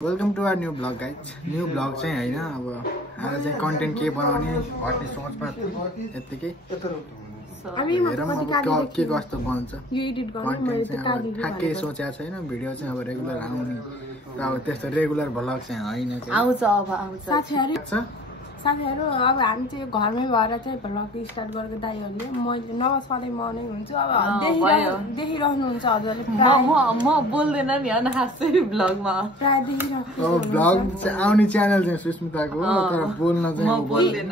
Welcome to our new vlog guys. New vlog चाहिँ हैन, अब आज चाहिँ कन्टेन्ट के बनाउने भन्ने सोचमा यत्तिकै हेरौँ अब के कस्तो बन्छ। कन्टेन्ट चाहिँ अब ठ्याक्कै सोचेको छैन, भिडियो चाहिँ अब रेगुलर आउने र अब त्यस्तो रेगुलर भ्लग चाहिँ हैन। आउँछ अब आउँछ साथीहरु। अब हामी चाहिँ घरमै भएर चाहिँ भ्लग स्टार्ट गरेको दाइहरुले मैले नभए सधैँ म नै हुन्छु। अब देखिरहनुहुन्छ हजुरले। म बोल्दैन नि हैन, हाँस्दै भ्लगमा प्राय देखिरहनु। अब भ्लग चाहिँ आउने च्यानल चाहिँ सुस्मिताको हो, तर बोल्न चाहिँ म बोल्दैन।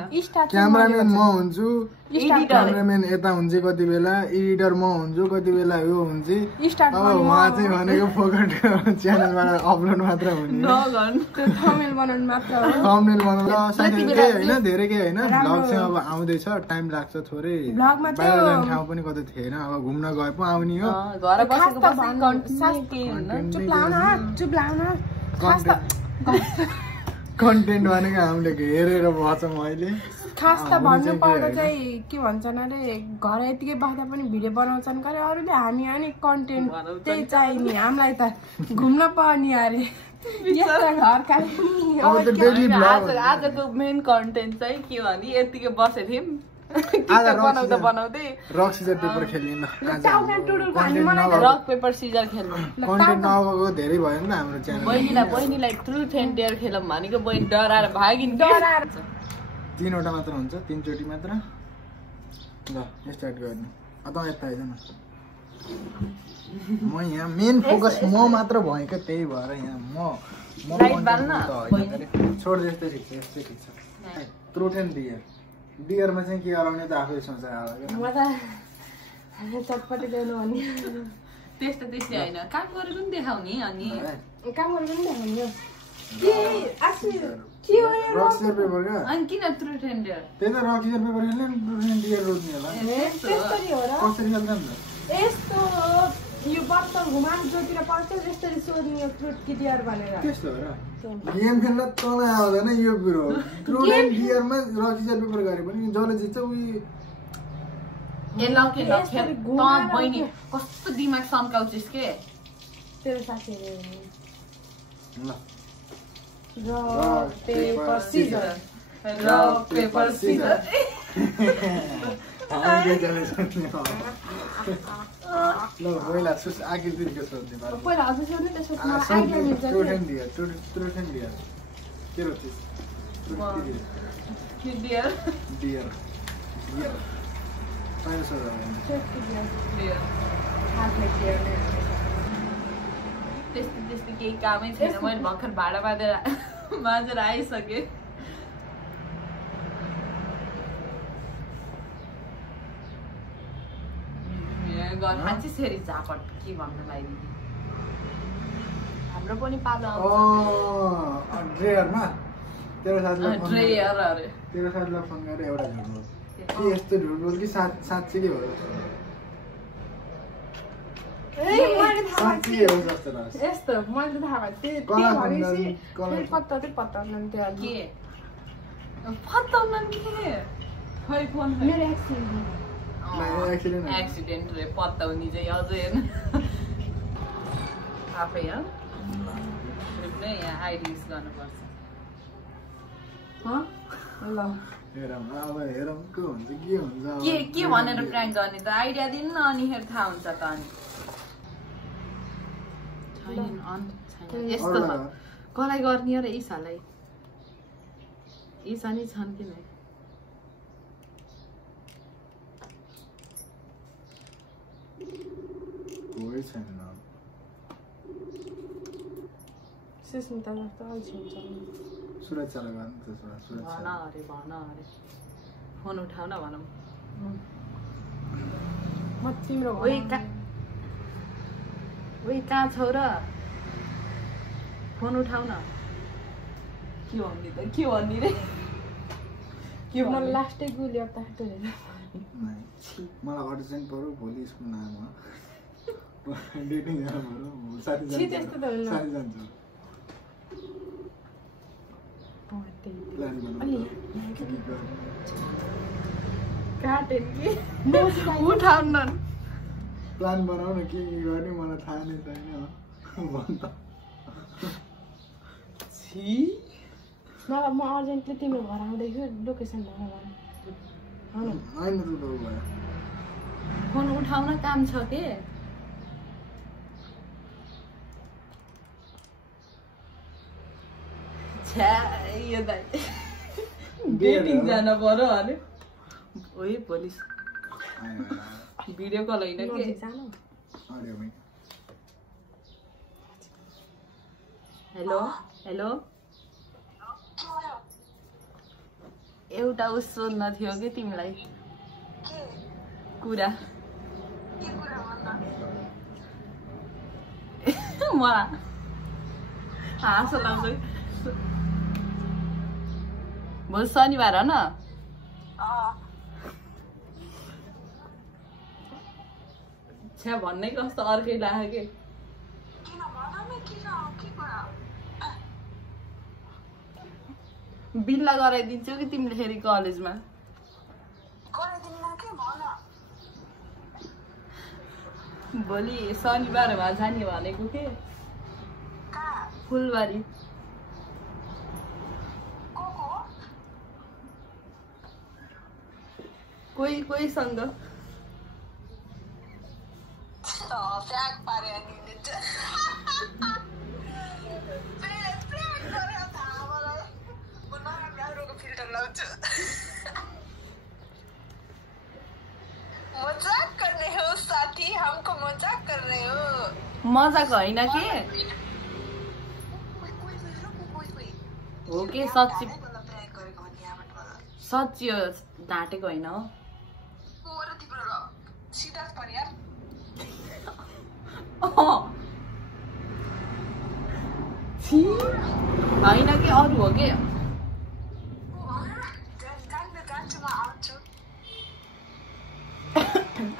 क्यामेराम्यान म हुन्छु, क्यामेराम्यान यता हुन्छ कति बेला, एडिटर म हुन्छु कति बेला, यो हुन्छ। अब उहाँ चाहिँ भनेको फोकट च्यानलबाट अपलोड मात्र हुने, थम्बनेल बनाउनु मात्र हो। थम्बनेल बनाउन साथै हैन, धेरै के हैन। भ्लग चाहिँ अब आउँदै छ, टाइम लाग्छ थोरै। बाहिर जाने ठाउँ पनि कतै थिएन, अब घुम्न गए पो आउने हो। घर बसेको कन्टेन्ट के हुन्न। चुप लाउन कन्टेन्ट भनेको हामीले हेरेर बस्छौँ अहिले। खास त भन्नु पर्दा चाहिँ के भन्छन् अरे, घर यतिकै बस्दा पनि भिडियो बनाउँछन् करे अरूले, हामी अनि कन्टेन्ट त्यही चाहिने हामीलाई त घुम्न पर्ने अरे। आजको मेन कन्टेन्ट चाहिँ के भने यतिकै बसेको थियौँ बनाउँदै रक सिजर पेपर खेल्ने। रक पेपर सिजर खेल्नु कन्टेन्ट नभएको धेरै भयो नि त हाम्रो च्यानल। बहिनीलाई ट्रुथ एन्ड डेयर खेलौँ भनेको बहिनी डराएर भागिन्। 3वटा मात्र हुन्छ, 3 चोटि मात्र। ल स्टार्ट गर्ने। अत यता आइज न, म यहाँ मेन फोकस म मात्र भएको, त्यही भएर यहाँ म छोड जस्तै ठिक छ, यस्तै ठिक छ। Truth and dear. डियरमा चाहिँ के गराउने त आफै सोचेर आएको। चटपटी ल्याउनु भने त्यस्तै होइन, काम गरेको पनि देखाउने। अनि काम गरेको पनि देखाउने रक्सियर पेपर क्या। अनि किन ट्रुथ एन्ड डेयर? त्यही त रक्सियर पेपर खेल्ने, ट्रुथ एन्ड डियर रोज्ने होला। त्यसरी हो र? कसरी खेल्छ नि त? यस्तो यो बत्तल घुमाएर जोतिर पर्छ, यसरी सोध्ने यो ट्रुथ कि डियर भनेर। त्यस्तो हो र? गेम खेल्न तँलाई आउँदैन यो कुरो। ट्रुथ एन्ड डियरमा रक्सियर पेपर गरे पनि जसले जित्छ उही। बहिनी कस्तो दिमाग सन्काउँछिस् के तेरो साथीहरू। ल rock paper scissor, rock paper scissor. ल पहिला आकृतिको सोध्ने बारे। पहिला हजुर सोध्नु, त्यसपछि मलाई आइडिया मिल्छ। Truth and dare, truth and dare के रोज्छिस? डियर डियर पहिला सोध। त्यस्तो केही कामै छैन। मैले भर्खर भाडा माझेर आइसकेँ। फेरि झापट के भन्नुलाई हाम्रो पनि पालो ड्रेयरमा तेरो साथीलाई फोन गरेर एउटा झुट बोल कि यस्तो झुट बोल कि साँच्चै के हो? यस्तो मैले थाहा भएको एक्सिडेन्ट रे पत्ताउने चाहिँ अझै हेर्नु आफै यहाँ आइडी युज गर्नुपर्छ। के भनेर प्र्याङ्क गर्ने त आइडिया दिनु न, अनि हेर थाहा हुन्छ त। अनि यस्तो कसलाई गर्ने हो र? ईशालाई। ईशा नि छन् किन? सुस्मिता जस्तो अल्छी हुन्छ। सुरक्षालाई भन अरे फोन उठाउ न भनौँ। म तिम्रो कहाँ छौ र? फोन उठाउ न। के भन्ने त? के भन्ने रे? के भन्नु? लास्टै गुली अब त मलाई अर्जेन्ट पर्यो, भोलि स्कुल नआमा डेटिङ जानु पर्यो, साथी त्यस्तो त होइन। प्लान बनाऊ न, के गर्ने मलाई थाहा नै छैन। भन त मलाई म अर्जेन्टली तिम्रो घर आउँदैछु लोकेसन फोन उठाउन काम छ के यो दाइ डेटिङ जान पर्यो अरे ओइ पुलिस भिडियो कल होइन के हेलो हेलो एउटा उस सोध्न थियो कि तिमीलाई कुरा मलाई हाँस लाग्छ भोलि शनिबार हो न छ्या भन्नै कस्तो अर्कै लाग्यो के बिल्ला गराइदिन्छु कि तिमीले फेरि कलेजमा भोलि शनिबार भए जाने भनेको के फुलबारी कोहीसँग मजाक कर रहे हो साथी हमको मजाक कर रहे हो मजाक होइन के हो के सच्ची सच्ची हो ढाँटेको होइन हो होइन कि अरू हो के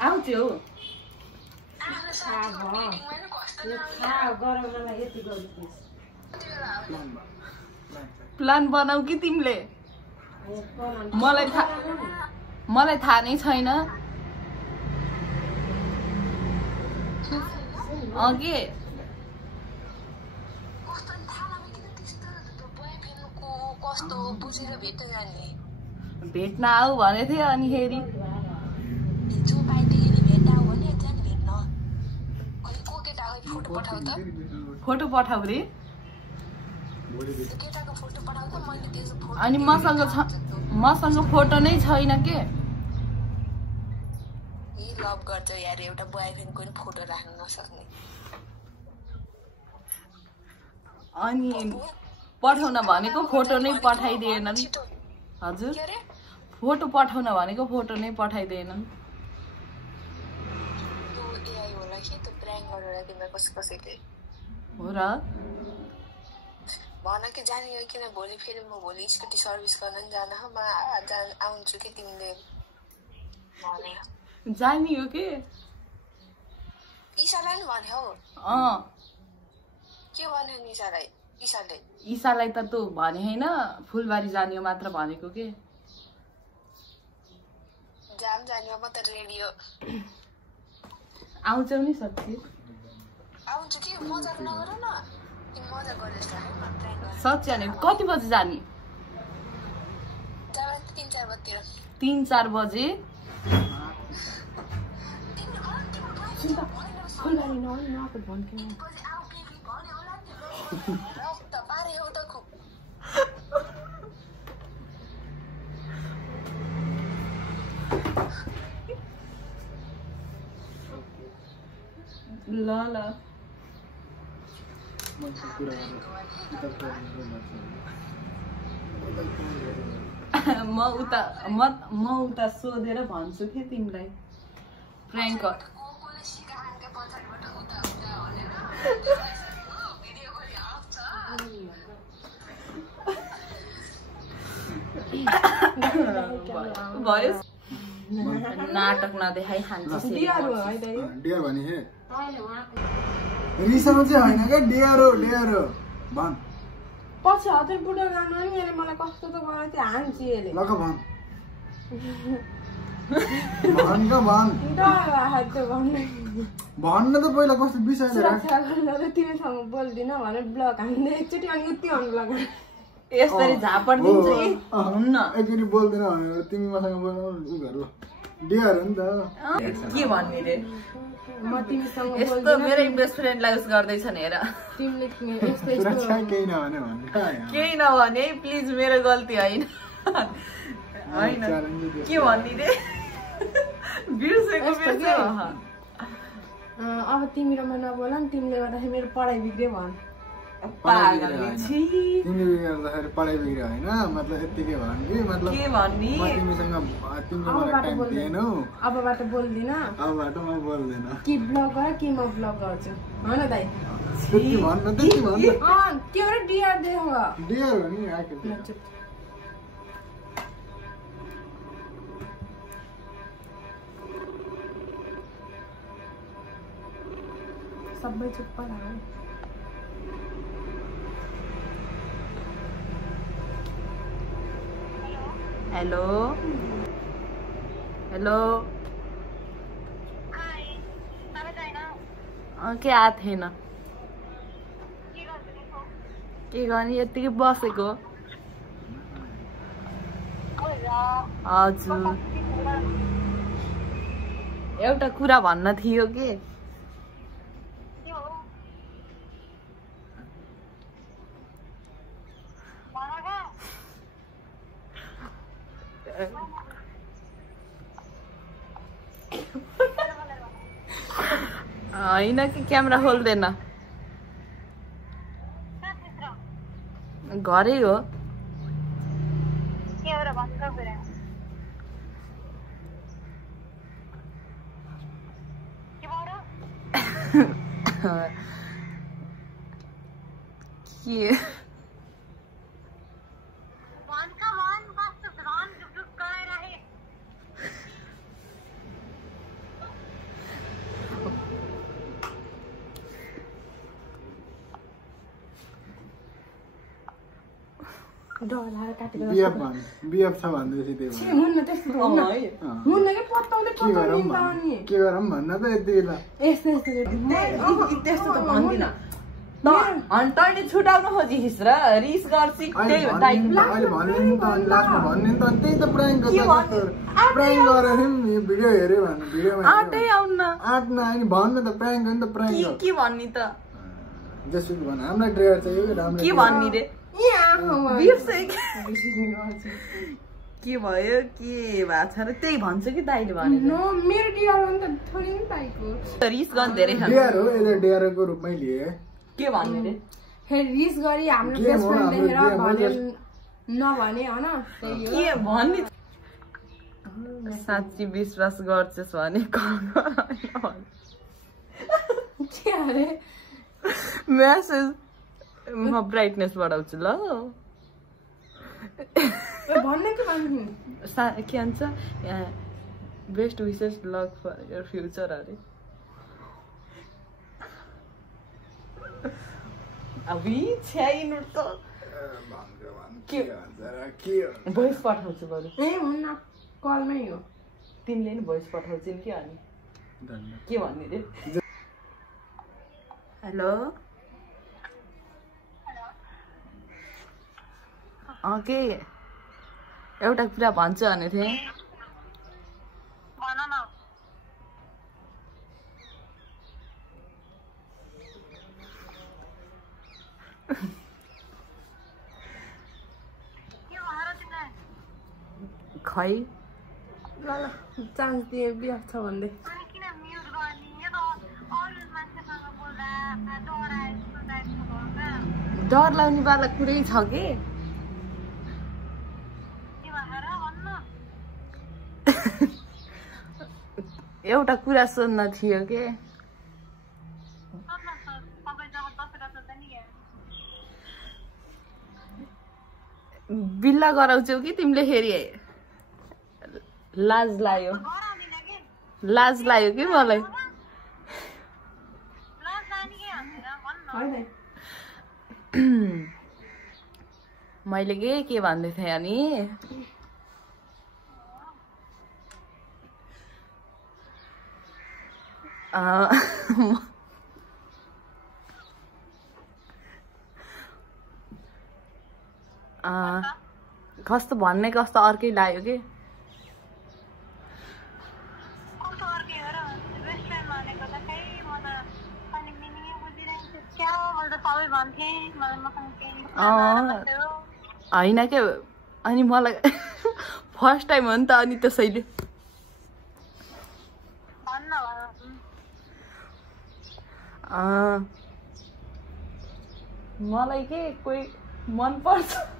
आउँछु हौ प्लान बनाऊ कि तिमीले मलाई थाहा नै छैन अघि भेट्न आऊ भनेको थियो अनि फेरि फोटो पठाऊ रे अनि मसँग फोटो नै छैन के लभ गर्छ यार एउटा बोयफ्रेन्डको नि फोटो राख्न नसक्ने अनि पठाउन भनेको फोटो नै पठाइदिएनन् हजुर फोटो पठाउन भनेको फोटो नै पठाइदिएनन् हो र भन कि जाने हो किन भोलि फेरि म भोलि स्कुटी सर्भिस गर्न जान आउँछु कि तिमीले जाने हो के ईशालाई नि भन्यो के भन्यो नि ईशालाई त तँ भने होइन फुलबारी जाने हो मात्र भनेको के जाम जाने हो म त रेडी हो आउँछौ नि सच्ची आउँछु कि मजाक नगर न मजा गरेर सच्ची अनि कति बजे जाने 3-4 बजेतिर 3-4 बजे फुलबारी नआएको भन्थ्यो ल ल म उता सोधेर भन्छु के तिमीलाई प्र्याङ्क भयो नाटक नदेखाइ खान्छ डियर भने हे रिसाउनु चाहिँ होइन क्या डियर हो भन पछि हजुर बुढो गानु नि यसले मलाई कस्तो त मलाई चाहिँ हान्छ यसले ल भन भन डर लाग्छ भन्ने भन्न त पहिला कस्तो बिसाएर सुरक्षा गर्न तिमीसँग बोल्दिन भनेर ब्लक हान्दै एकचोटि अनि उति अन ब्लक यसरी झापड दिन्छ ए हुन्न एकचोटि बोल्दैन भनेर तिमी मसँग बोल्नु उ घर ल डियर हो नि त के भन्ने रे म तिमीसँग यस्तो मेरो बेस्ट फ्रेन्डलाई उस गर्दैछन् हेर तिमीले यस्तो सुरक्षा केही नभने भन्नु केही नभने प्लिज मेरो गल्ती होइन होइन के भन्ने रे बिर्सेको अब तिमी र म नबोल नि तिमीले गर्दाखेरि मेरो पढाइ बिग्रियो भन पागल छि तिमीले गर्दाखेरि पढाइ बिग्रियो होइन मतलब यतिकै भन् कि मतलब के भन्ने म तिमीसँग तिमीले मलाई टाइम दिएनौ अबबाट बोल्दिन अबबाट म बोल्दैन कि ब्लग गर कि म ब्लग गर्छु हैन दाइ त्यति भन्न त्यति भन्न के हो डियर देख डियर हो नि आके सबै चुप लाग्यो हेलो हेलो के आएको थिएन के गर्ने यतिकै बसेको हजुर एउटा कुरा भन्न थियो के होइन कि क्यामेरा खोल्दैन घरै हो के बिएफ छ भन्दैछ त्यही के गरौँ भन्न त यति ल त्यस्तो त भन्दिन तैँले छुटाउनु खोजिस् र रिस गर्छ अहिले भन्ने नि त अनि लास्टमा भन्ने नि त अनि त्यही त प्राङ्क प्राङ्क गरेर भिडियो हेऱ्यो भने भिडियोमा आँटै आउन आँट्न अनि भन्नु त प्राङ्क हो नि त प्राङ्क के भन्ने त जसरी भन हामीलाई ड्राइभर चाहियो राम्रो के भन्ने रे के भयो के भएको छ र त्यही भन्छ कि दाइले भने मेरो डियर हो नि त थोरै नि दाइको रिस गर्न धेरै डियर हो यता डियरको रूपमै लिए के भन्ने रे हे रिस गरी हाम्रो बेस्ट फ्रेन्ड देखेर भने नभने हैन के भन्ने साँच्ची विश्वास गर्छस् भने के अरे मेसेज म ब्राइटनेस बढाउँछु ल भन्ने के भन्नु के भन्छ best wishes luck for your future अरे अभी छैन त के भोइस पठाउँछु बरु ए हुन्न कलमै हो तिमीले नि भोइस पठाउँछिन् कि अनि के भन्ने रे हेलो के एउटा कुरा भन्छु भने थिएँ खै ल चान्स दिए बिहा छ भन्दै डर लाग्ने वाला कुरै छ कि एउटा कुरा सोध्न थियो के बिल्ला गराउँछौ कि तिमीले फेरि लाज लाग्यो कि मलाई मैले के भन्दै थिएँ अनि कस्तो भन्ने कस्तो अर्कै लाग्यो कि होइन के अनि मलाई फर्स्ट टाइम हो नि त अनि त्यसैले मलाई के कोही मन पर्छ